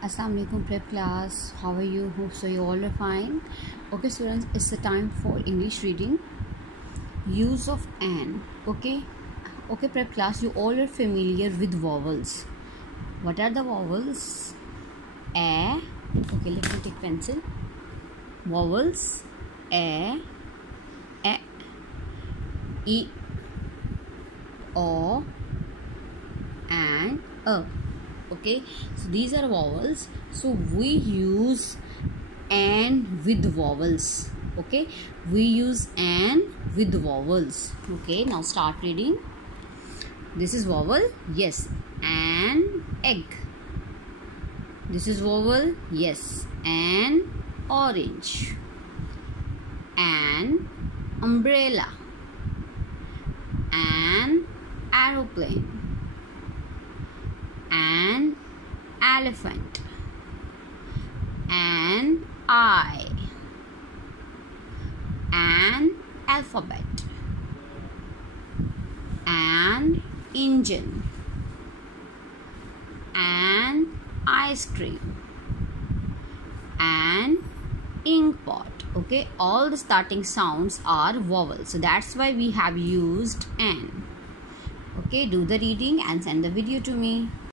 Assalamu alaikum prep class. How are you? Hope so you all are fine. Okay students, it's the time for English reading. Use of an. Okay prep class, you all are familiar with vowels. What are the vowels? A. Okay, let me take pencil. Vowels a, e, o and a. Okay, so these are vowels, so we use an with vowels. Okay, we use an with vowels. Okay, now start reading. This is vowel, yes, an egg. This is vowel, yes, an orange. An umbrella. An aeroplane. An elephant. An eye. An alphabet. An engine. An ice cream. An ink pot. Okay, all the starting sounds are vowels, so that's why we have used an. Okay, do the reading and send the video to me.